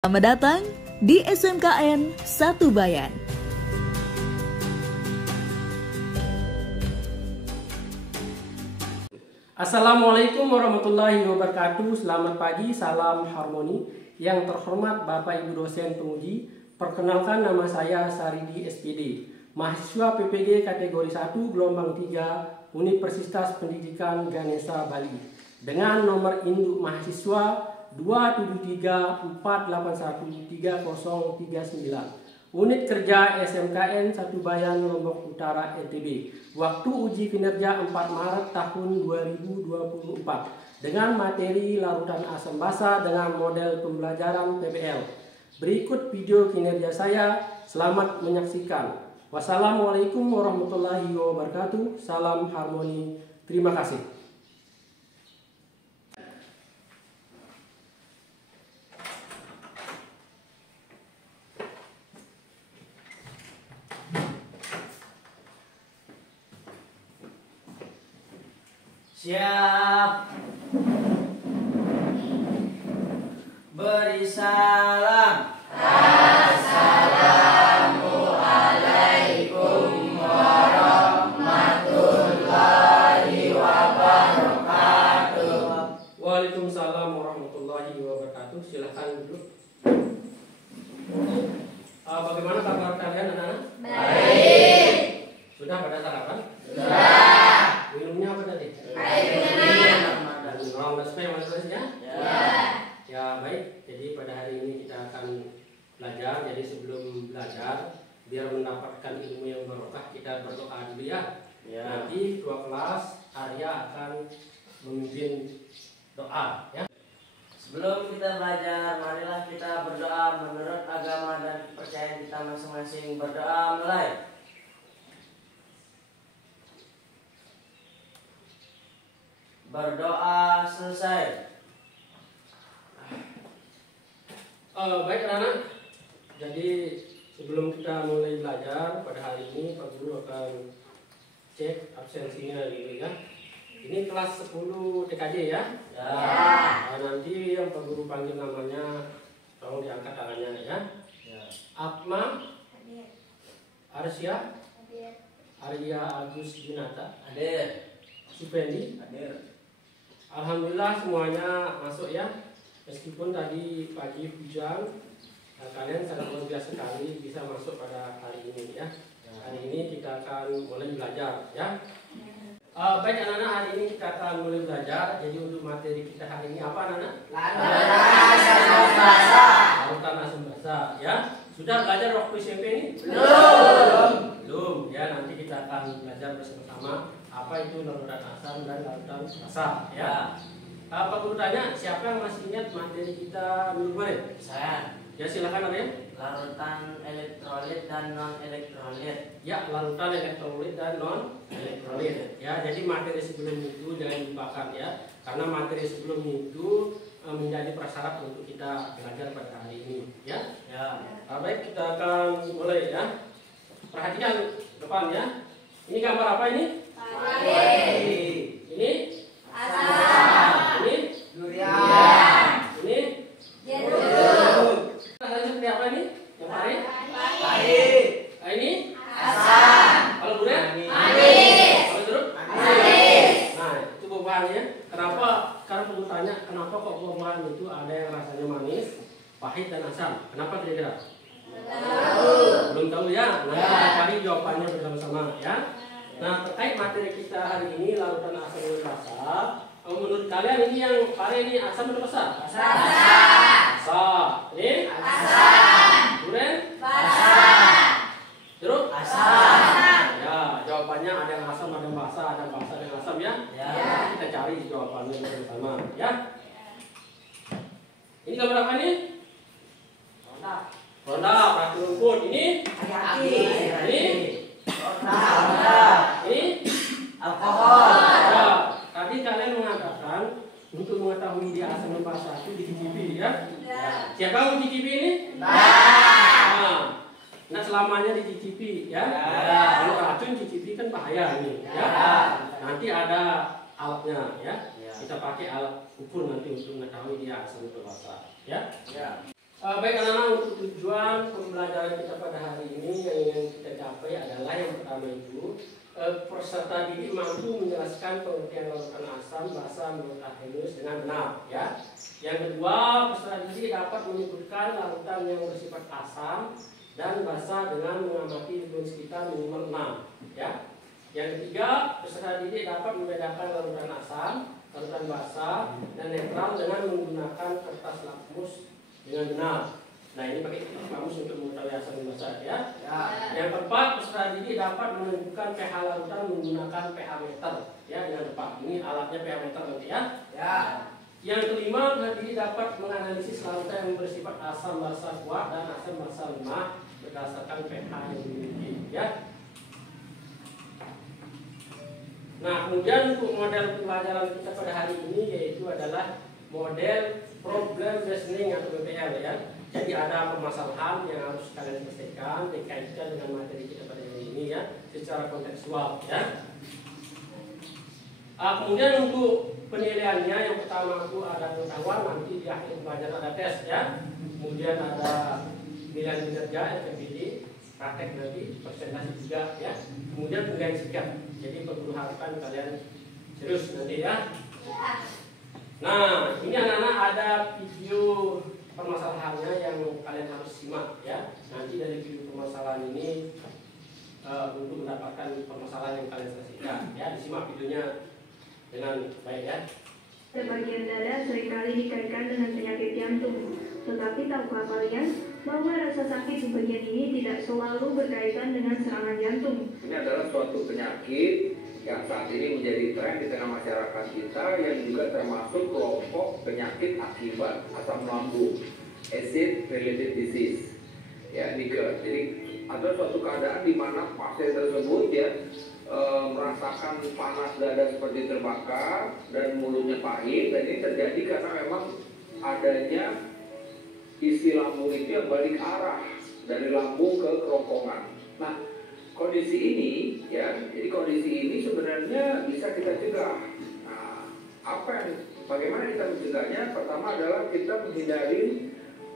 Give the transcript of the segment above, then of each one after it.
Selamat datang di SMKN 1 Bayan. Assalamualaikum warahmatullahi wabarakatuh. Selamat pagi, salam harmoni. Yang terhormat Bapak Ibu dosen penguji, perkenalkan nama saya Saridi SPD, mahasiswa PPG kategori 1 gelombang 3 Universitas Pendidikan Ganesha Bali, dengan nomor induk mahasiswa 273481339. Unit kerja SMKN 1 Bayan Lombok Utara NTB. Waktu uji kinerja 4 Maret tahun 2024 dengan materi larutan asam basa dengan model pembelajaran PBL. Berikut video kinerja saya. Selamat menyaksikan. Wassalamualaikum warahmatullahi wabarakatuh. Salam harmoni. Terima kasih. Siap. Beri salam. Assalamualaikum warahmatullahi wabarakatuh. Waalaikumsalam warahmatullahi wabarakatuh. Silakan duduk. Bagaimana kabar kalian anak-anak? Baik. Sudah pada sarapan? Sudah. Minumnya apa tadi? Air minum. Orang yang ya? Ya baik. Jadi pada hari ini kita akan belajar. Jadi sebelum belajar, biar mendapatkan ilmu yang barokah, kita berdoa dulu ya. Nanti ketua kelas Arya akan memimpin doa ya. Sebelum kita belajar, marilah kita berdoa menurut agama dan kepercayaan kita masing-masing. Berdoa mulai. Berdoa selesai. Baik anak-anak. Jadi sebelum kita mulai belajar pada hari ini, Pak Guru akan cek absensinya dulu ya. Ini kelas 10 TKJ ya. Nanti yang Pak Guru panggil namanya, tolong diangkat tangannya ya. Atma, Arsya, Arya Agus Junata, Hadir. Supendi, Hadir. Alhamdulillah semuanya masuk ya. Meskipun tadi pagi hujan, kalian sangat luar biasa sekali bisa masuk pada hari ini ya. Hari ini kita akan mulai belajar ya. Baik anak-anak, hari ini kita akan mulai belajar. Jadi untuk materi kita hari ini apa anak-anak? Larutan asam basa ya. Sudah belajar waktu SMP ini? Belum ya. Nanti kita akan belajar bersama-sama apa itu larutan asam dan larutan basa ya. Pak Guru tanya, siapa yang masih ingat materi kita minggu kemarin? Saya. Ya silakan Arya. Larutan elektrolit dan non elektrolit. Ya, larutan elektrolit dan non elektrolit. Ya, jadi materi sebelum itu jangan lupakan ya, karena materi sebelum itu menjadi prasyarat untuk kita belajar pada hari ini. Ya. Baik, kita akan mulai ya. Perhatikan depan ya. Ini gambar apa ini? Ini? Ini? Durian. Ini? Jeruk. Rasanya seperti apa ini? Yang pahit? Pahit. Ini? Asam. Kalau durian? Manis. Kalau jeruk? Manis. Nah, itu buah-buahannya. Kenapa? Karena perlu tanya, kenapa kok buah-buahan itu ada yang rasanya manis, pahit dan asam? Kenapa kira-kira? Belum tahu ya. Nah, kita cari jawabannya bersama-sama ya. Nah, terkait materi kita hari ini larutan asam dan basa. Menurut kalian ini yang pare ini asam atau basa? Asam. Ini? Asam. Durian? Basa. Jeruk? Asam. Ya, jawabannya ada yang asam, ada yang basa, ada yang basa, ada yang asam ya. Kita cari jawabannya bersama ya. Ini gambar apa ini? Ronda, ratu rumput. Ini? Ini? Ini? Alkohol. Ya, tadi kalian mengatakan untuk mengetahui dia asam dan basa itu dicicipi ya. Siapa yang mencicipi ini? Nah, selamanya dicicipi ya. Kalau racun cicipi kan bahaya ini ya. Nanti ada alatnya ya. Kita pakai alat ukur nanti untuk mengetahui dia asam atau basa ya. Baik anak-anak, untuk tujuan pembelajaran kita pada hari ini yang ingin kita capai adalah yang pertama itu peserta didik mampu menjelaskan pengertian larutan asam basa menurut Arrhenius dengan benar, ya. Yang kedua, peserta didik dapat menyebutkan larutan yang bersifat asam dan basa dengan mengamati hubungan sekitar minimal 6, ya. Yang ketiga, peserta didik dapat membedakan larutan asam, larutan basa, dan netral dengan menggunakan kertas lakmus dengan benar. Nah, ini pakai kamus untuk mengetahui asam dan basa, ya. Yang keempat, peserta didik dapat menentukan pH larutan menggunakan pH meter, ya, dengan tepat. Ini alatnya pH meter nanti, ya. Yang kelima, peserta didik dapat menganalisis larutan yang bersifat asam basa kuat dan asam basa lemah berdasarkan pH yang dimiliki, ya. Nah, kemudian untuk model pembelajaran kita pada hari ini yaitu adalah model problem reasoning atau PPL, ya. Jadi ada permasalahan yang harus kalian selesaikan dikaitkan dengan materi kita pada hari ini, ya, secara kontekstual, ya. Kemudian untuk penilaiannya yang pertama itu ada pengetahuan, nanti di akhir pembelajaran ada tes, ya. Kemudian ada nilai kinerja FPD, praktek nanti presentasi juga, ya. Kemudian penilaian sikap. Jadi perlu harapkan kalian serius nanti, ya. Nah, ini anak-anak ada video permasalahannya yang kalian harus simak, ya. Nanti dari video permasalahan ini untuk mendapatkan permasalahan yang kalian selesaikan, ya, disimak videonya dengan baik, ya. Bagian dada seringkali dikaitkan dengan penyakit jantung. Tetapi tahukah kalian bahwa rasa sakit di bagian ini tidak selalu berkaitan dengan serangan jantung? Ini adalah suatu penyakit yang saat ini menjadi tren di tengah masyarakat kita, yang juga termasuk kelompok penyakit akibat asam lambung, acid related disease, ya, NIGA. Jadi ada suatu keadaan di mana pasien tersebut, ya, merasakan panas dada seperti terbakar dan mulutnya pahit, dan ini terjadi karena memang adanya isi lambung itu yang balik arah dari lambung ke kerongkongan. Nah, kondisi ini, ya, jadi kondisi ini sebenarnya bisa kita cegah. Nah, bagaimana kita mencegahnya? Pertama adalah kita menghindari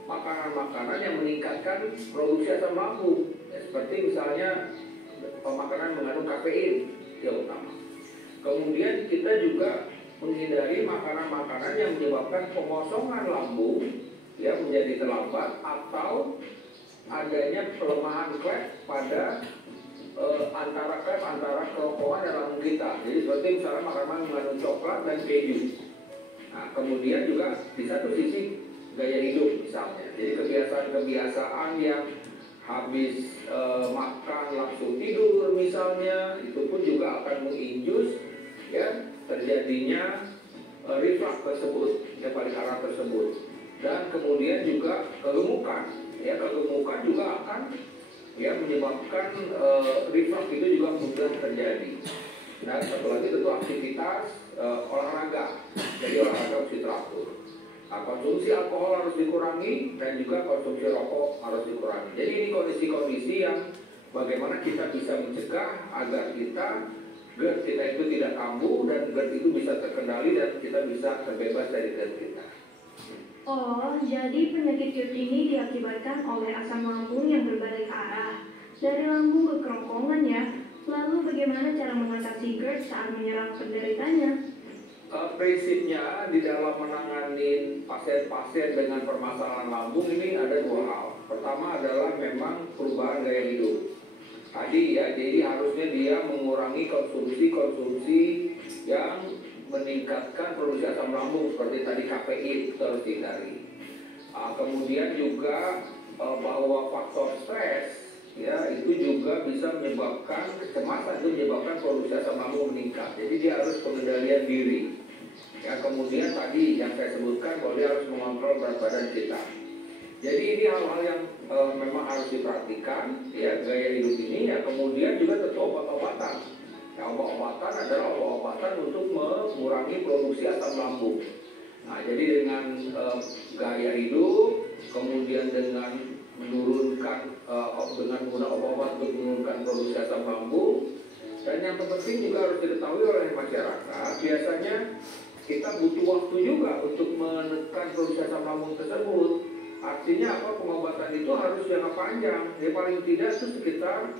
makanan-makanan yang meningkatkan produksi asam lambung, ya, seperti misalnya makanan mengandung kafein, yang utama. Kemudian kita juga menghindari makanan-makanan yang menyebabkan pengosongan lambung, ya, menjadi terlambat, atau adanya pelemahan klep pada antara kerongkongan dan lambung kita. Jadi seperti misalnya makanan mengandung coklat dan keju. Nah, kemudian juga di satu sisi gaya hidup misalnya. Jadi kebiasaan-kebiasaan yang habis makan langsung tidur misalnya, itu pun juga akan menginjus, ya, terjadinya reflux tersebut, ya, balik arah tersebut. Dan kemudian juga kegemukan, ya, kegemukan juga akan, ya, menyebabkan reflux itu juga mudah terjadi. Dan satu lagi tentu aktivitas olahraga, jadi olahraga mesti teratur. Nah, konsumsi alkohol harus dikurangi dan juga konsumsi rokok harus dikurangi. Jadi ini kondisi-kondisi yang bagaimana kita bisa mencegah agar GERD kita itu tidak kambuh dan GERD itu bisa terkendali dan kita bisa terbebas dari GERD kita. Oh, jadi penyakit GERD ini diakibatkan oleh asam lambung yang berbalik arah dari lambung ke kerongkongan, ya. Lalu bagaimana cara mengatasi GERD saat menyerang penderitanya? Prinsipnya di dalam menangani pasien-pasien dengan permasalahan lambung ini ada dua hal. Pertama adalah memang perubahan gaya hidup. Tadi, ya, jadi harusnya dia mengurangi konsumsi yang meningkatkan produksi asam lambung seperti tadi kafein, itu harus dihindari. Kemudian juga bahwa faktor stres, ya, itu juga bisa menyebabkan kecemasan, itu menyebabkan produksi asam lambung meningkat. Jadi dia harus pengendalian diri. Ya, kemudian tadi yang saya sebutkan bahwa dia harus mengontrol berat badan kita. Jadi ini hal-hal yang memang harus diperhatikan, ya, gaya hidup ini, ya. Kemudian juga tentu obat-obatan. Ya, obat-obatan adalah obat-obatan untuk mengurangi produksi asam lambung. Nah, jadi dengan gaya hidup, kemudian dengan menurunkan dengan menggunakan obat-obat untuk menurunkan produksi asam lambung, dan yang terpenting juga harus diketahui oleh masyarakat, biasanya kita butuh waktu juga untuk menekan produksi asam lambung tersebut. Artinya apa? Pengobatan itu harus jangka panjang, ya paling tidak itu sekitar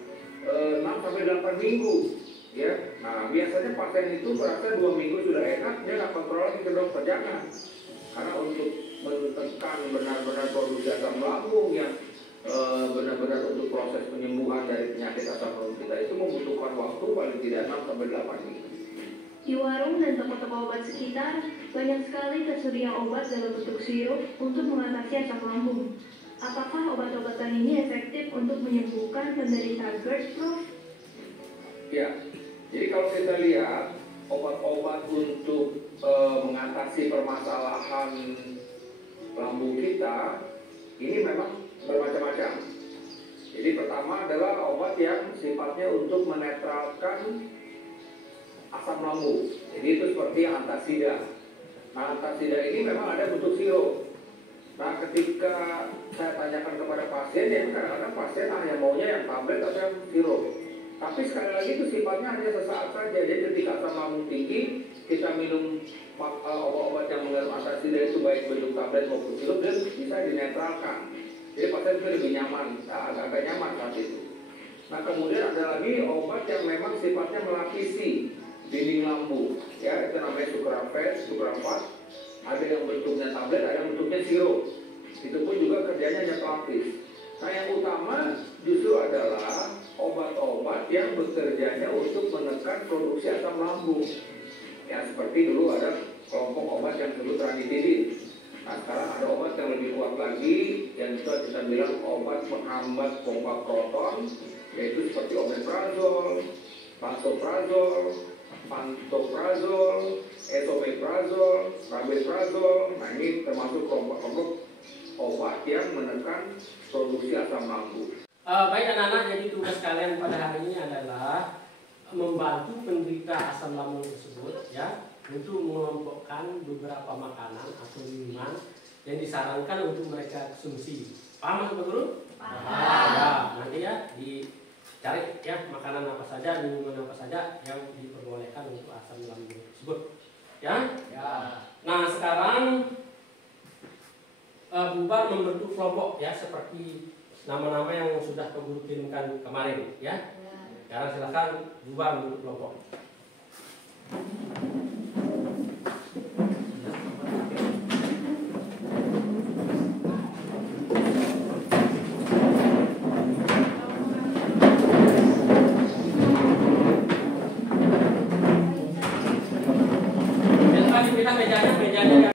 6-8 minggu. Ya, nah biasanya pasien itu berasa 2 minggu sudah enak, dia nggak kontrol lagi ke dokter, jangan. Karena untuk menekan benar-benar produksi asam lambung yang benar-benar untuk proses penyembuhan dari penyakit asam lambung kita itu membutuhkan waktu paling tidak 6-8 minggu. Di warung dan toko-toko obat sekitar, banyak sekali tersedia obat dalam bentuk sirup untuk mengatasi asam lambung. Apakah obat-obatan ini efektif untuk menyembuhkan penderita GERD, Prof? Ya, jadi kalau kita lihat obat-obat untuk mengatasi permasalahan lambung kita, ini memang bermacam-macam. Jadi pertama adalah obat yang sifatnya untuk menetralkan asam lambung. Jadi itu seperti antasida. Nah, antasida ini memang ada bentuk sirup. Nah, ketika saya tanyakan kepada pasien, ya kadang-kadang pasien yang maunya yang tablet atau yang sirup. Tapi sekali lagi itu sifatnya hanya sesaat saja. Jadi ketika asam lambung tinggi, kita minum obat-obat yang mengandung antasida itu baik bentuk tablet maupun sirup, dan bisa dinetralkan. Jadi pasien itu lebih nyaman, agak nyaman saat itu. Nah, kemudian ada lagi obat yang memang sifatnya melapisi dinding lambung, ya itu namanya sukrafat. Ada yang bentuknya tablet, ada yang bentuknya sirup. Itu pun juga kerjanya hanya pelapis. Nah, yang utama justru adalah obat-obat yang bekerjanya untuk menekan produksi asam lambung. Ya, seperti dulu ada kelompok obat yang disebut ranitidin. Nah, sekarang ada obat yang lebih kuat lagi, yang juga kita bilang obat penghambat pompa proton, yaitu seperti omeprazol, lansoprazol, pantoprazol, esomeprazol, rabeprazol. Nah, ini termasuk kelompok-kelompok obat yang menekan produksi asam lambung. Baik anak-anak, jadi tugas kalian pada hari ini adalah membantu penderita asam lambung tersebut, ya, untuk mengelompokkan beberapa makanan atau minuman yang disarankan untuk mereka konsumsi. Paham Pak Guru? Paham. Ya, nanti ya dicari ya makanan apa saja, minuman apa saja yang diperbolehkan untuk asam lambung tersebut. Ya? Ya. Nah, sekarang bubar membentuk kelompok ya, seperti nama-nama yang sudah Pak Guru kirimkan kemarin ya. Sekarang silakan bubar membentuk kelompok. Mejanya.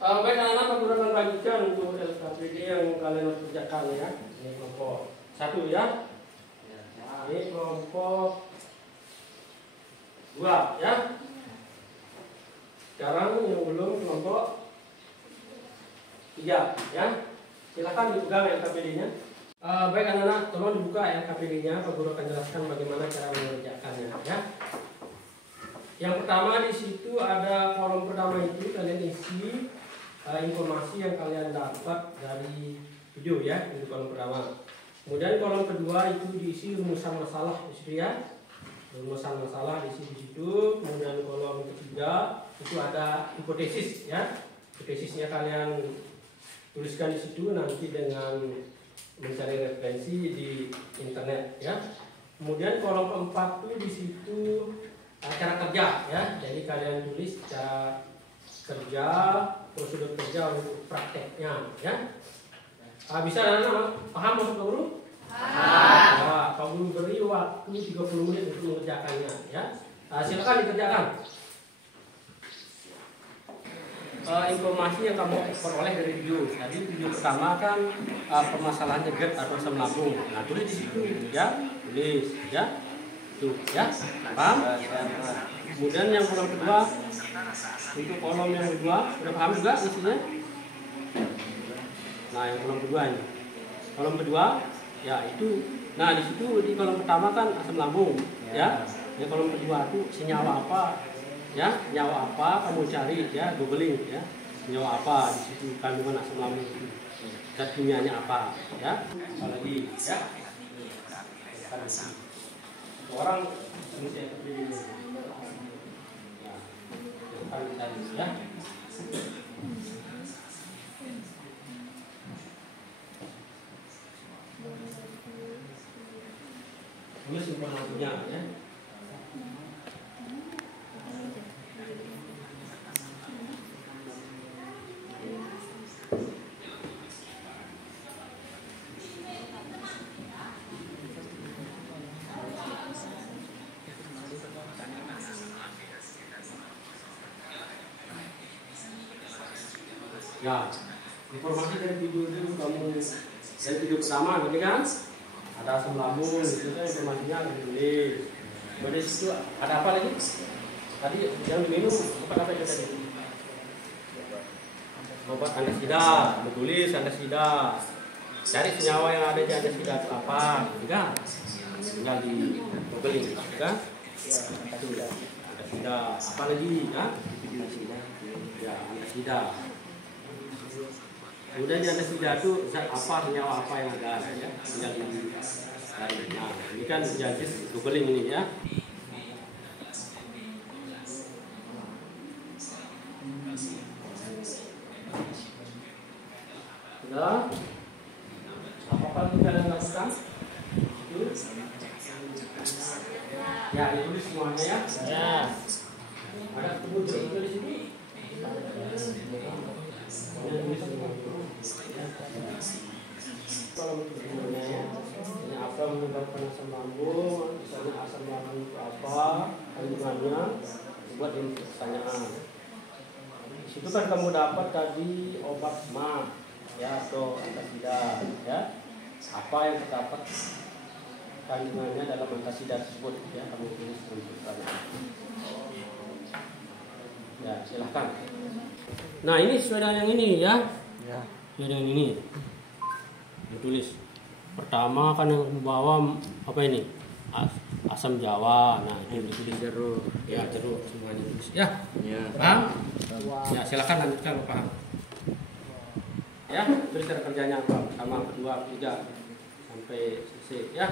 Baik anak-anak, Pak Guru akan bagikan untuk LKPD yang kalian harus kerjakan ya. Ini kelompok 1 ya. Ini kelompok 2 ya. Sekarang yang belum kelompok 3 ya. Silakan dipegang LKPD-nya. Baik anak-anak, tolong dibuka LKPD-nya. Pak Guru akan jelaskan bagaimana cara mengerjakannya ya. Yang pertama di situ ada kolom pertama itu kalian isi informasi yang kalian dapat dari video ya, di kolom pertama. Kemudian kolom kedua itu diisi rumusan masalah di situ ya. Rumusan masalah diisi di situ. Kemudian kolom ketiga itu ada hipotesis ya. Hipotesisnya kalian tuliskan di situ nanti dengan mencari referensi di internet ya. Kemudian kolom keempat tuh di situ cara kerja ya. Jadi kalian tulis cara kerja, prosedur kerja untuk prakteknya ya. Bisa anak-anak paham maksud Pak Guru? Paham. Ya, Pak Guru beri waktu 30 menit untuk mengerjakannya ya. Silakan dikerjakan. Informasi yang kamu peroleh dari video. Tadi video pertama kan permasalahannya GERD atau asam lambung. Nah, tulis di situ ya. Tulis ya. Tuh ya. Paham? Kemudian yang kolom kedua, untuk kolom yang kedua sudah paham juga isinya? Nah, yang kolom kedua ini. Kolom kedua ya itu. Nah, di situ di kolom pertama kan asam lambung ya. Di kolom kedua itu senyawa apa? Ya, nyawa apa kamu cari ya, googling ya, nyawa apa di situ, kandungan asam lambung itu, zat kimianya apa ya, apalagi ya. orang mengisi ini. Ya, akan dicari ya. Tulis informasinya ya. Ya, informasi dari video itu kamu dari video pertama ini kan ada asam lambung, itu kan informasinya ditulis. Dari situ ada apa lagi? Tadi yang diminum apa itu tadi? Obat antasida, ditulis antasida. Cari senyawa yang ada di antasida itu apa? Enggak, tinggal di googling, kan? Itu ya, antasida. Apa lagi? Ya, antasida. Udah di antasida itu zat apa, senyawa apa yang ada ya, tinggal di nah, ini kan jadi googling ini ya. Sudah. Apa lagi kalian lakukan? Ya, ditulis semuanya ya. Ya. Ada tubuh itu di sini. Kalau sebenarnya ini apa menyebabkan asam lambung, misalnya asam lambung itu apa, kandungannya, buat ini pertanyaan. Di situ kan kamu dapat tadi obat mah, ya atau antasida, ya. Apa yang terdapat kandungannya dalam antasida tersebut, ya kamu tulis untuk pertanyaan. Ya silahkan. Nah ini sesuai dengan yang ini ya. Sesuai dengan ini. Ditulis. Pertama kan yang membawa apa ini? Asam Jawa. Nah ini ditulis jeruk. Ya jeruk semuanya ditulis. Ya. Paham? Ya silakan lanjutkan kalau paham. Ya tulis cara kerjanya apa? Pertama, kedua, ketiga sampai selesai. Ya.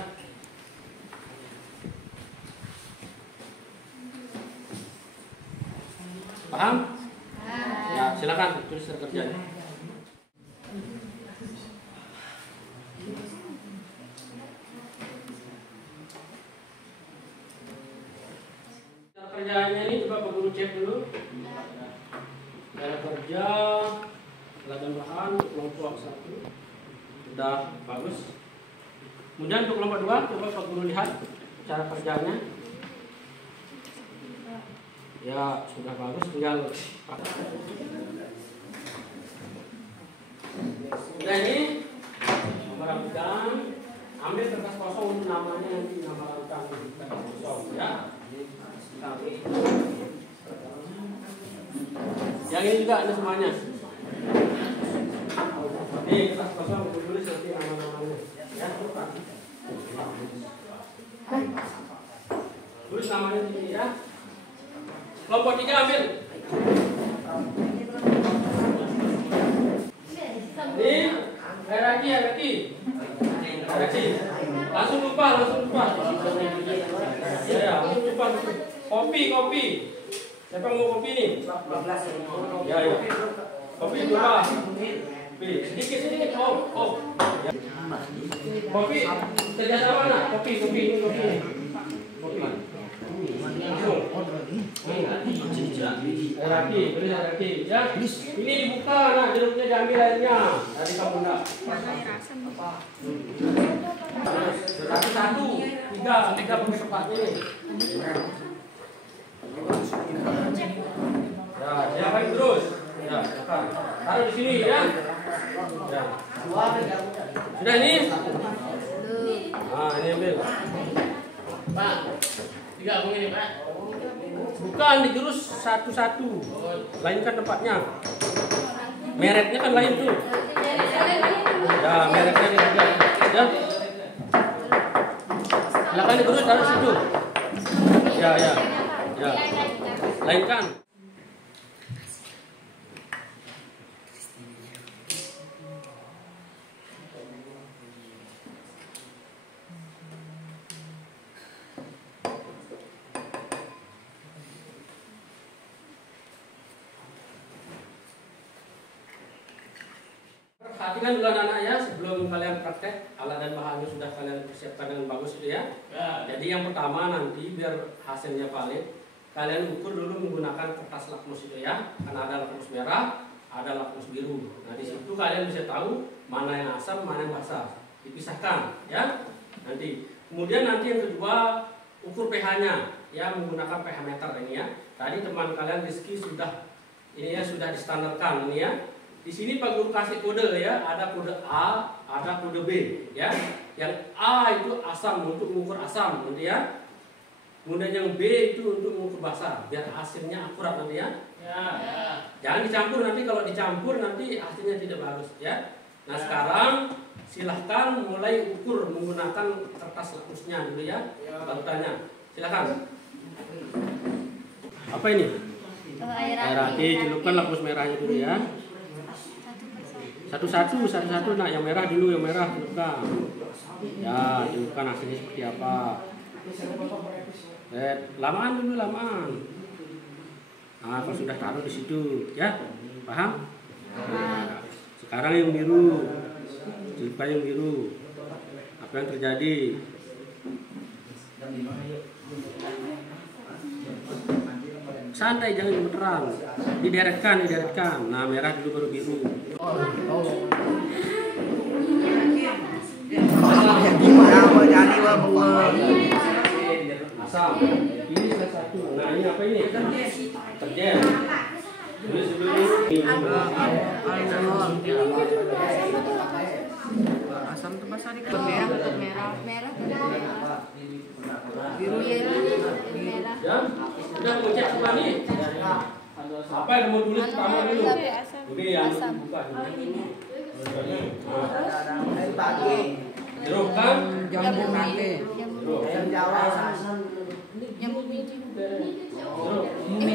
Paham? Ya silakan tulis cara kerjanya. Cara kerjanya ini coba Pak Guru cek dulu. Cara kerja teladan bahan untuk kelompok 1 sudah bagus. Kemudian untuk kelompok 2 coba Pak Guru lihat cara kerjanya. Ya sudah bagus, tinggal udah ini merapikan, ambil kertas kosong untuk namanya nanti nama larutan kertas kosong ya. Yang ini juga ada semuanya. Ini kertas kosong untuk tulis nanti nama-namanya ya. Tulis namanya di sini ya. Kelompok 3 ambil. Ini hierarki. Langsung lupa. Ya, langsung lupa. Kopi. Siapa mau kopi nih? Ya. Kopi lupa. Sedikit. Oh. Ya. Kopi kerjasama nak. Kopi. Hierarki ya. Ini dibuka, nah jeruknya diambil airnya dari kamu enggak. Satu, tiga pakai tempatnya ini. Ya, siapkan terus. Ya, taruh di sini ya. Ya. Sudah ini? Nah, ini ambil. Pak, 3 begini, Pak. Bukan, digerus satu-satu. Lainkan tempatnya. Mereknya kan lain tuh. Ya, mereknya ini juga. Ya. Silakan digerus taruh situ. Ya. Lainkan. perhatikan dulu anak-anak ya, sebelum kalian praktek alat dan bahannya sudah kalian persiapkan dengan bagus itu ya. Jadi yang pertama nanti biar hasilnya valid, kalian ukur dulu menggunakan kertas lakmus itu ya, karena ada lakmus merah, ada lakmus biru. Nah di situ kalian bisa tahu mana yang asam, mana yang basah, dipisahkan ya. Nanti kemudian nanti yang kedua ukur pH-nya ya, menggunakan pH meter ini ya. Tadi teman kalian Rizky sudah ini ya, sudah distandarkan ini ya. Di sini Pak Guru kasih kode ya, ada kode A, ada kode B ya. Yang A itu asam, untuk mengukur asam nanti ya. Kemudian yang B itu untuk mengukur basah, biar hasilnya akurat nanti ya. Jangan dicampur, nanti kalau dicampur nanti hasilnya tidak bagus ya. Nah sekarang silahkan mulai ukur menggunakan kertas lakmusnya dulu ya. Barutannya silahkan. Apa ini? Air hati, celupkan lakmus merahnya dulu ya. Satu-satu, nah yang merah dulu, yang merah celupkan. Ya, celupkan hasilnya seperti apa. Lamaan dulu, lamaan. Nah, kalau sudah taruh di situ, ya, paham? Nah, sekarang yang biru, celupkan yang biru. Apa yang terjadi? Santai, jangan gemeteran. Dideretkan. Nah, merah dulu baru biru. Asam. Ini salah satu. Nah, ini apa ini? Deterjen. Tulis dulu. Asam itu bahasa di merah. Biru merah. Ya, sudah mau cek semua nih. Apa yang mau tulis pertama dulu? Oke, yang buka dulu. Jeruk kan? Jambu mate.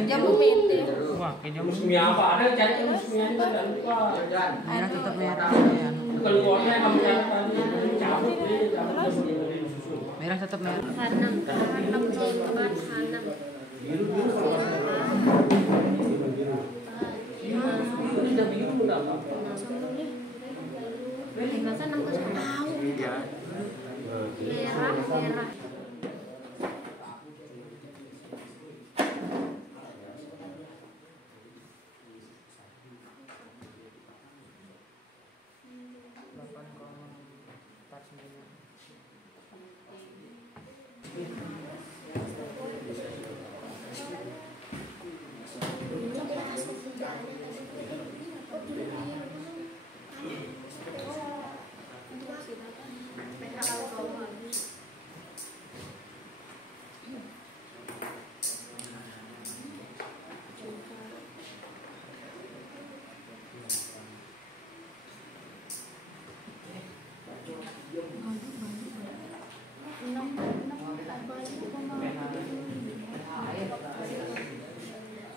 Jambu mete. Wah, musimnya apa? Ada yang cari musimnya ini jangan lupa. Merah tetap merah. Bukan kuahnya kamu cari tadi. Cabut deh, merah tetap merah. Hanam biru udah biru udah apa? Masa nang tahu. Merah.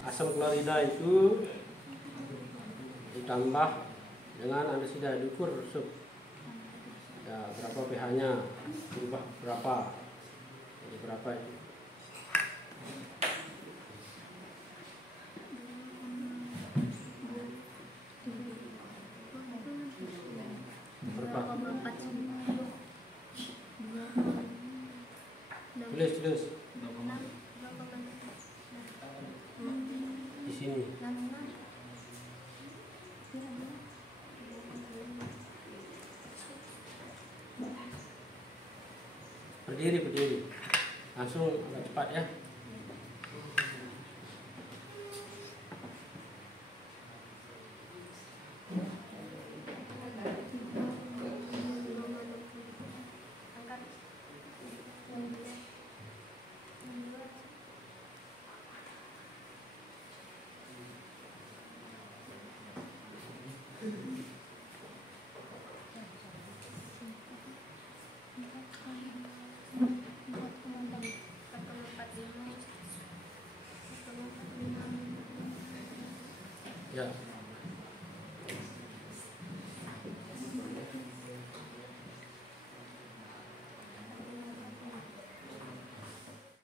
Asam klorida itu ditambah dengan andesida, diukur ya, berapa pH-nya, berubah berapa, jadi berapa itu. Berapa? Tulis. Di sini. Berdiri. Langsung agak cepat ya. Ya.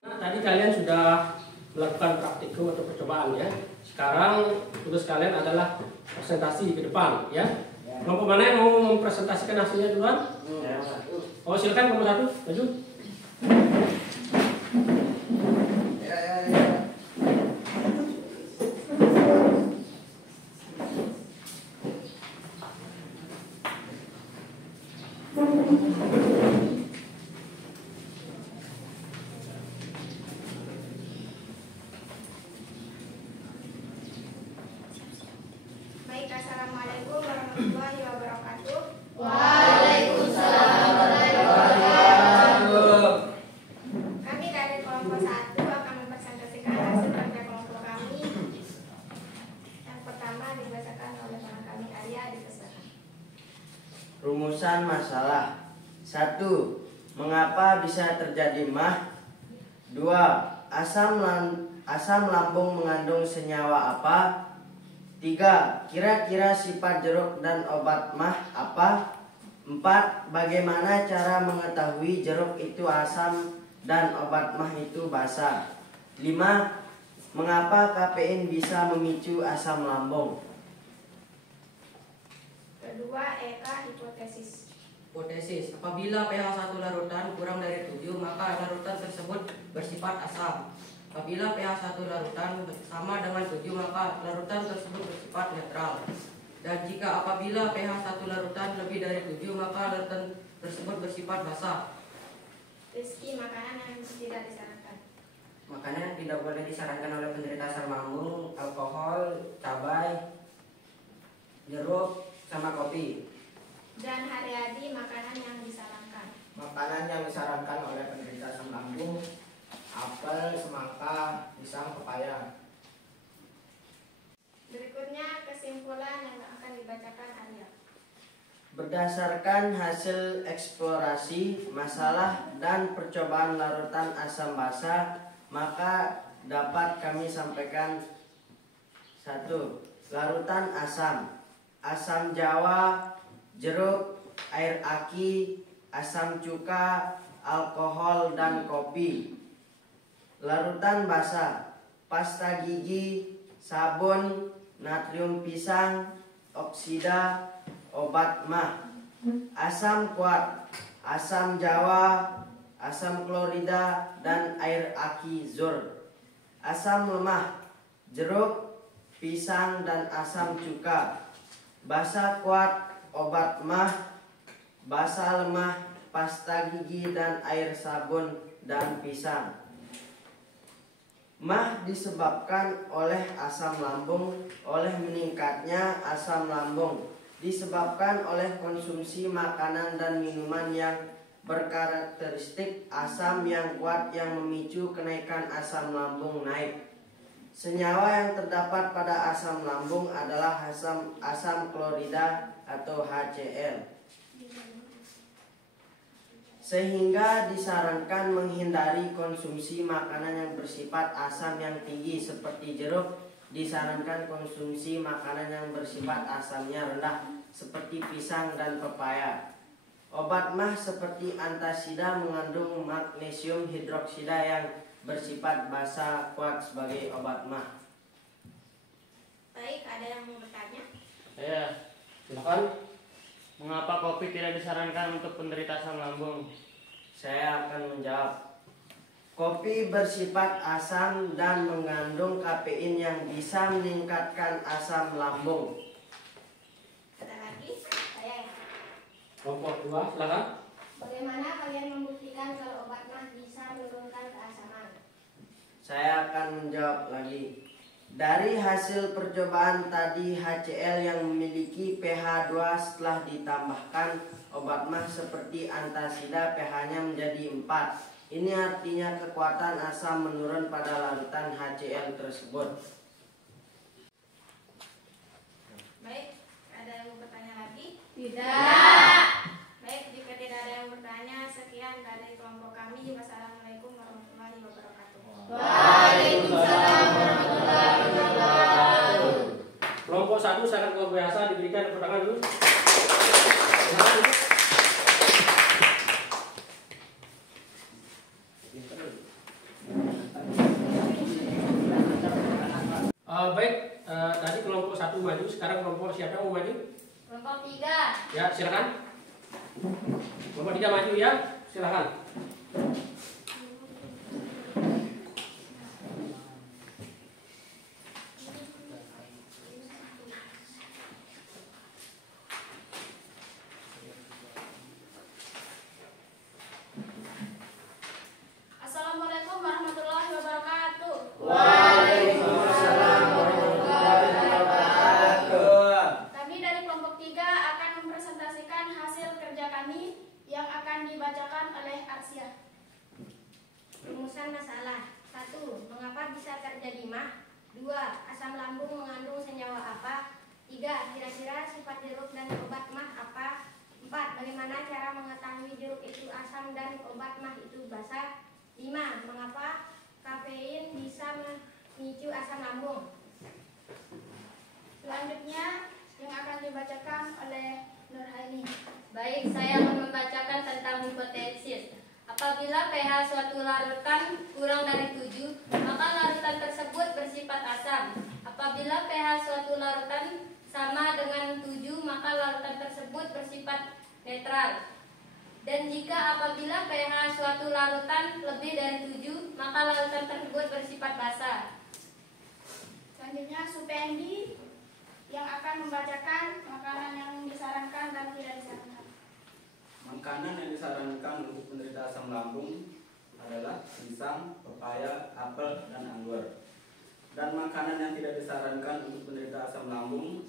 Nah, tadi kalian sudah melakukan praktikum atau percobaan ya. Sekarang tugas kalian adalah presentasi ke depan ya. Kelompok mana yang mau mempresentasikan hasilnya duluan? Oh, silakan kelompok 1, maju. Baik, assalamualaikum warahmatullahi wabarakatuh. Waalaikumsalam warahmatullahi wabarakatuh. Kami dari kelompok 1 akan mempresentasikan hasil kerja kelompok kami. Yang pertama dibacakan oleh teman kami Arya di peserta. Rumusan masalah. 1. Mengapa bisa terjadi mah? 2. Asam lambung mengandung senyawa apa? 3. Kira-kira sifat jeruk dan obat mah apa? 4. Bagaimana cara mengetahui jeruk itu asam dan obat mah itu basa? 5. Mengapa kafein bisa memicu asam lambung? Kedua, Eka hipotesis. Hipotesis, apabila pH 1 larutan kurang dari 7, maka larutan tersebut bersifat asam. Apabila pH 1 larutan sama dengan 7, maka larutan tersebut bersifat netral. Dan jika apabila pH 1 larutan lebih dari 7, maka larutan tersebut bersifat basa. Rizky, makanan yang tidak disarankan. Makanan yang tidak boleh disarankan oleh penderita asam lambung: alkohol, cabai, jeruk, sama kopi. Dan Haryadi, makanan yang disarankan. Makanan yang disarankan oleh penderita asam lambung: apel, semangka, pisang, pepaya. Berikutnya kesimpulan yang akan dibacakan Arya. Berdasarkan hasil eksplorasi masalah dan percobaan larutan asam basa, maka dapat kami sampaikan: 1. Larutan asam: asam jawa, jeruk, air aki, asam cuka, alkohol, dan kopi. Larutan basa: pasta gigi, sabun, natrium pisang, oksida, obat mah. Asam kuat: asam jawa, asam klorida, dan air aki zur. Asam lemah: jeruk, pisang, dan asam cuka. Basa kuat: obat mah. Basa lemah: pasta gigi dan air sabun dan pisang. Mah disebabkan oleh asam lambung. Oleh meningkatnya asam lambung disebabkan oleh konsumsi makanan dan minuman yang berkarakteristik asam yang kuat yang memicu kenaikan asam lambung naik. Senyawa yang terdapat pada asam lambung adalah asam klorida atau HCl. Sehingga disarankan menghindari konsumsi makanan yang bersifat asam yang tinggi seperti jeruk. Disarankan konsumsi makanan yang bersifat asamnya rendah seperti pisang dan pepaya. Obat mah seperti antasida mengandung magnesium hidroksida yang bersifat basa kuat sebagai obat mah. Baik, ada yang mau bertanya? Ya, silakan. Mengapa kopi tidak disarankan untuk penderita asam lambung? Saya akan menjawab. Kopi bersifat asam dan mengandung kafein yang bisa meningkatkan asam lambung. Ada lagi? Saya. Kelompok 2, silakan. Bagaimana kalian membuktikan kalau obat mah bisa menurunkan keasaman? Saya akan menjawab lagi. Dari hasil percobaan tadi, HCl yang memiliki pH 2 setelah ditambahkan obat mah seperti antasida pH-nya menjadi 4. Ini artinya kekuatan asam menurun pada larutan HCl tersebut. Baik, ada yang mau bertanya lagi? Tidak. Baik, jika tidak ada yang bertanya, sekian dari kelompok kami. Wassalamualaikum warahmatullahi wabarakatuh. Waalaikumsalam warahmatullahi wabarakatuh. Kelompok 1 sangat luar biasa, diberikan tepuk tangan dulu. Baik, tadi kelompok 1 maju, sekarang kelompok siapa yang mau maju? Kelompok 3. Ya, silakan. Kelompok 3 maju ya. Silakan. Assalamualaikum warahmatullahi wabarakatuh. Waalaikumsalam warahmatullahi wabarakatuh. Kami dari kelompok 3 akan mempresentasikan hasil kerja kami yang akan dibacakan oleh Arsia. Rumusan masalah. 1. Mengapa bisa terjadi mah? 2. Asam lambung mengandung senyawa apa? 3. Kira-kira sifat jeruk dan obat mah apa? 4. Bagaimana cara mengetahui jeruk itu asam dan obat mah itu basa? 5. Mengapa kafein bisa memicu asam lambung? Selanjutnya yang akan dibacakan oleh Nurhaini. Baik, saya akan membacakan tentang hipotesis. Apabila pH suatu larutan kurang dari 7, maka larutan tersebut bersifat asam. Apabila pH suatu larutan sama dengan 7, maka larutan tersebut bersifat netral. Dan jika apabila pH suatu larutan lebih dari 7, maka larutan tersebut bersifat basa. Selanjutnya Supendi yang akan membacakan makanan yang disarankan dan tidak disarankan. Makanan yang disarankan untuk penderita asam lambung adalah pisang, pepaya, apel, dan anggur. Dan makanan yang tidak disarankan untuk penderita asam lambung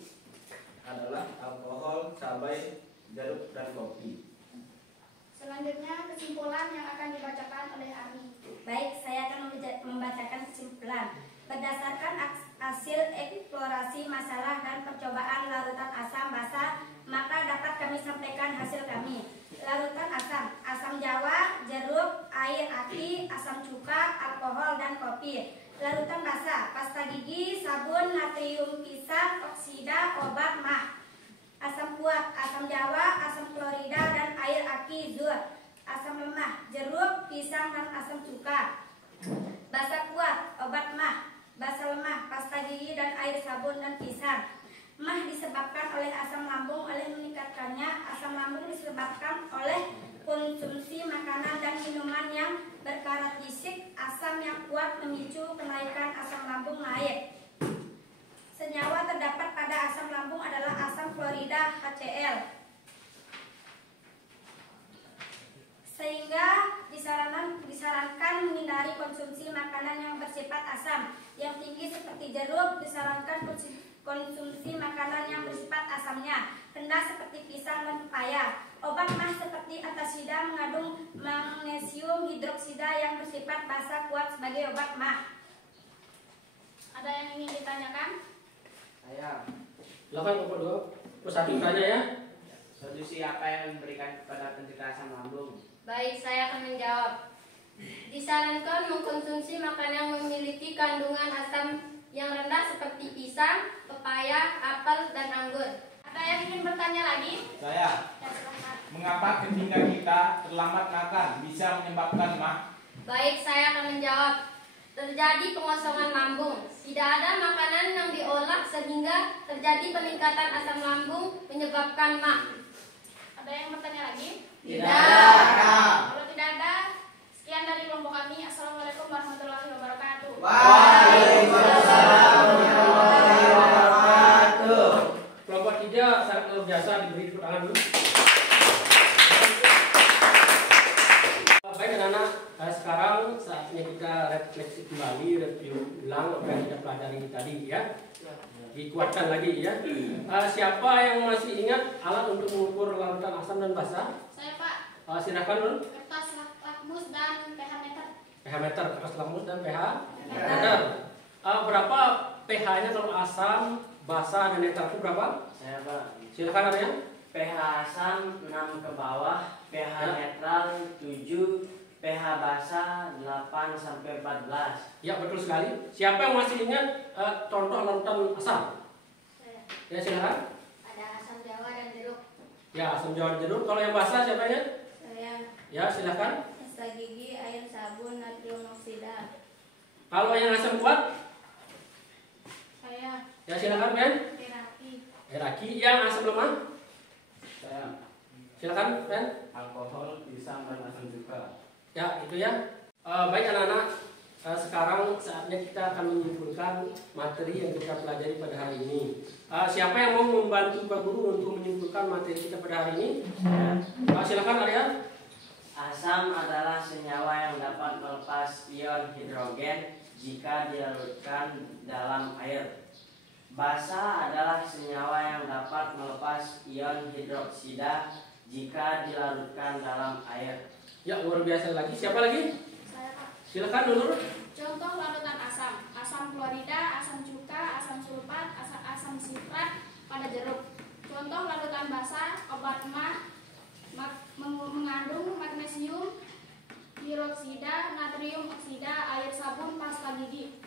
adalah alkohol, cabai, jeruk, dan kopi. Selanjutnya kesimpulan yang akan dibacakan oleh Ari. Baik, saya akan membacakan kesimpulan. Berdasarkan hasil eksplorasi masalah dan percobaan larutan asam basa, maka dapat kami sampaikan hasil kami. Larutan asam, asam jawa, jeruk, air aki, asam cuka, alkohol, dan kopi. Larutan basa, pasta gigi, sabun, natrium pisang, oksida, obat mah. Asam kuat, asam jawa, asam klorida, dan air aki, zur. Asam lemah, jeruk, pisang, dan asam cuka. Basa kuat, obat mah. Basa lemah, pasta gigi, dan air sabun dan pisang. Mah disebabkan oleh asam lambung oleh meningkatkannya. Asam lambung disebabkan oleh konsumsi makanan dan minuman yang berkarakteristik asam yang kuat memicu kenaikan asam lambung naik. Senyawa terdapat pada asam lambung adalah asam klorida HCl. Sehingga disarankan menghindari konsumsi makanan yang bersifat asam. Yang tinggi seperti jeruk disarankan konsumsi makanan yang bersifat asamnya rendah seperti pisang dan pepaya. Obat mah seperti antasida mengandung magnesium hidroksida yang bersifat basa kuat sebagai obat mah. Ada yang ingin ditanyakan? Saya. Silakan kelompok 2. Satu tanya ya. Solusi apa yang diberikan kepada penderita asam lambung? Baik, saya akan menjawab. Disarankan mengkonsumsi makanan yang memiliki kandungan asam yang rendah seperti pisang, pepaya, apel, dan anggur. Ada yang ingin bertanya lagi? Saya. Ya, silakan. Mengapa ketika kita terlambat makan bisa menyebabkan mah? Baik, saya akan menjawab. Terjadi pengosongan lambung. Tidak ada makanan yang diolah sehingga terjadi peningkatan asam lambung menyebabkan mah. Ada yang bertanya lagi? Tidak. Kalau tidak ada, sekian dari kelompok kami. Assalamualaikum warahmatullahi wabarakatuh. Waalaikumsalam warahmatullahi wabarakatuh. Kelompok 3 sangat luar biasa, diberi tepuk tangan dulu. Baik anak-anak, sekarang saatnya kita refleksi kembali, review ulang apa yang kita pelajari tadi ya. Dikuatkan lagi ya. Siapa yang masih ingat alat untuk mengukur larutan asam dan basa? Saya Pak. Silakan dulu. Kertas lakmus dan pH meter. pH meter, kertas lakmus dan pH meter. Berapa pH-nya kalau asam, basa, dan netral itu berapa? Saya Pak. Silakan Arya. pH asam 6 ke bawah, pH Ya. netral 7, pH basa 8 sampai 14. Ya betul sekali. Siapa yang masih ingat contoh larutan asam? Saya. Ya silakan. Ada asam jawa dan jeruk. Ya asam jawa dan jeruk. Kalau yang basa siapa ingat? Saya. Ya silakan. Pasta gigi, air sabun, natrium oksida. Kalau yang asam kuat? Saya. Ya silakan Ben. Terapi. Eraki. Yang asam lemah? Silakan, Ren. Alkohol, pisang, dan asam cuka. Ya, itu ya. Baik anak-anak, sekarang saatnya kita akan menyimpulkan materi yang kita pelajari pada hari ini. Siapa yang mau membantu Pak Guru untuk menyimpulkan materi kita pada hari ini? Silakan Arya. Asam adalah senyawa yang dapat melepas ion hidrogen jika dilarutkan dalam air. Basa adalah senyawa yang dapat melepas ion hidroksida jika dilarutkan dalam air. Ya, luar biasa lagi. Siapa lagi? Saya, Pak. Silakan Nur. Contoh larutan asam: asam klorida, asam cuka, asam sulfat, asam sitrat pada jeruk. Contoh larutan basa: obat emah mengandung magnesium hidroksida, natrium oksida, air sabun, pasta gigi.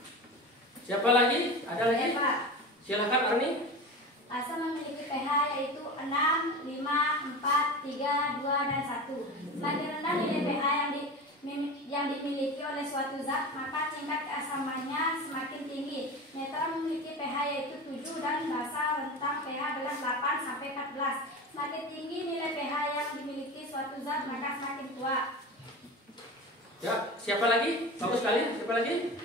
Siapa lagi? Ada lagi? Ya, Pak. Silakan Arni. Asam memiliki pH yaitu 6, 5, 4, 3, 2, dan 1. Semakin rendah nilai pH yang dimiliki oleh suatu zat, maka tingkat keasamannya semakin tinggi. Netral memiliki pH yaitu 7 dan basa rentang pH adalah 8 sampai 14. Semakin tinggi nilai pH yang dimiliki suatu zat, maka semakin kuat. Ya, siapa lagi? Bagus sekali. Siapa lagi?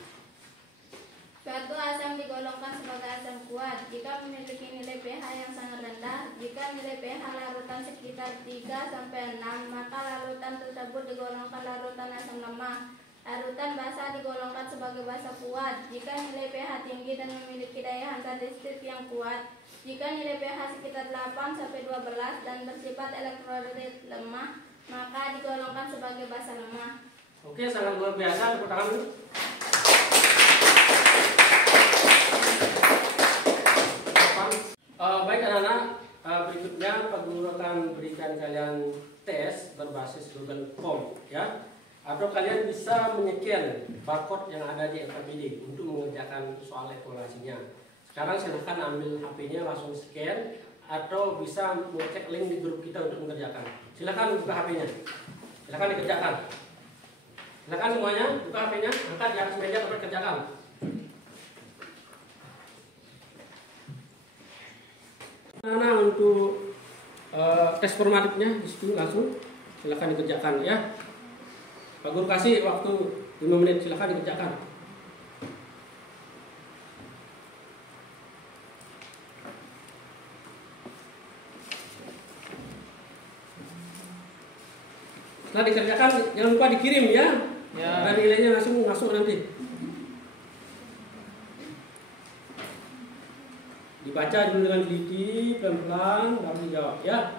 Suatu asam digolongkan sebagai asam kuat jika memiliki nilai pH yang sangat rendah. Jika nilai pH larutan sekitar 3-6, maka larutan tersebut digolongkan larutan asam lemah. Larutan basa digolongkan sebagai basa kuat jika nilai pH tinggi dan memiliki daya hantar listrik yang kuat. Jika nilai pH sekitar 8-12 dan bersifat elektrolit lemah, maka digolongkan sebagai basa lemah. Oke, sangat luar biasa. Tepuk tangan dulu. Baik anak-anak, berikutnya Pak Guru akan berikan kalian tes berbasis Google Form, ya. Atau kalian bisa menyekian barcode yang ada di LKPD untuk mengerjakan soal evaluasinya. Sekarang silahkan ambil HP-nya langsung scan, atau bisa mengecek link di grup kita untuk mengerjakan. Silahkan buka HP-nya, silahkan dikerjakan. Silahkan semuanya buka HP-nya, angkat di atas meja untuk kerjakan. Nah, untuk tes formatifnya di situ langsung silahkan dikerjakan ya. Pak Guru kasih waktu 5 menit, silahkan dikerjakan. Setelah dikerjakan jangan lupa dikirim ya. Dan nilainya langsung masuk nanti. Dibaca dulu dengan teliti, pelan-pelan, baru dijawab ya.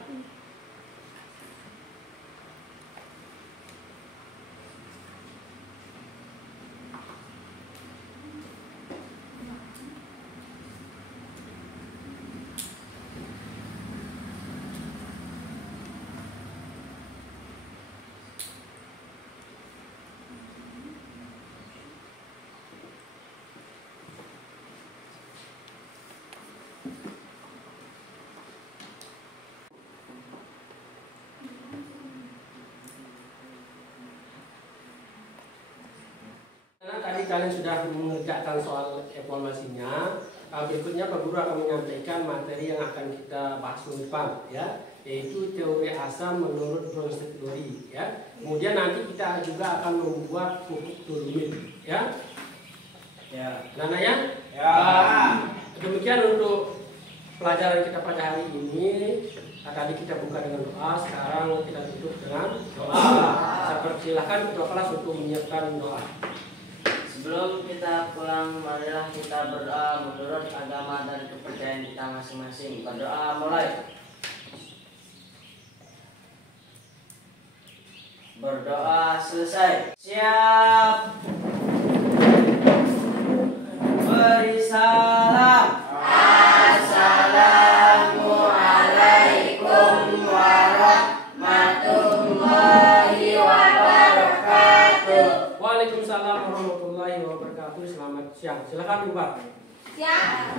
Tadi kalian sudah mengerjakan soal evaluasinya. Berikutnya Pak Guru akan menyampaikan materi yang akan kita bahas minggu depan, ya, yaitu teori asam menurut Bronsted teori, ya. Kemudian nanti kita juga akan membuat pupuk tolumit, ya. Ya, Nana ya. Ya. Demikian untuk pelajaran kita pada hari ini. Tadi kita buka dengan doa, sekarang kita tutup dengan doa. Saya persilahkan ketua kelas untuk menyiapkan doa. Sebelum kita pulang, marilah kita berdoa menurut agama dan kepercayaan kita masing-masing. Berdoa mulai. Berdoa selesai. Siap. Beri salam. Assalamualaikum warahmatullahi wabarakatuh. Waalaikumsalam warahmatullahi wabarakatuh. Selamat siang. Silakan Ibu. Siap.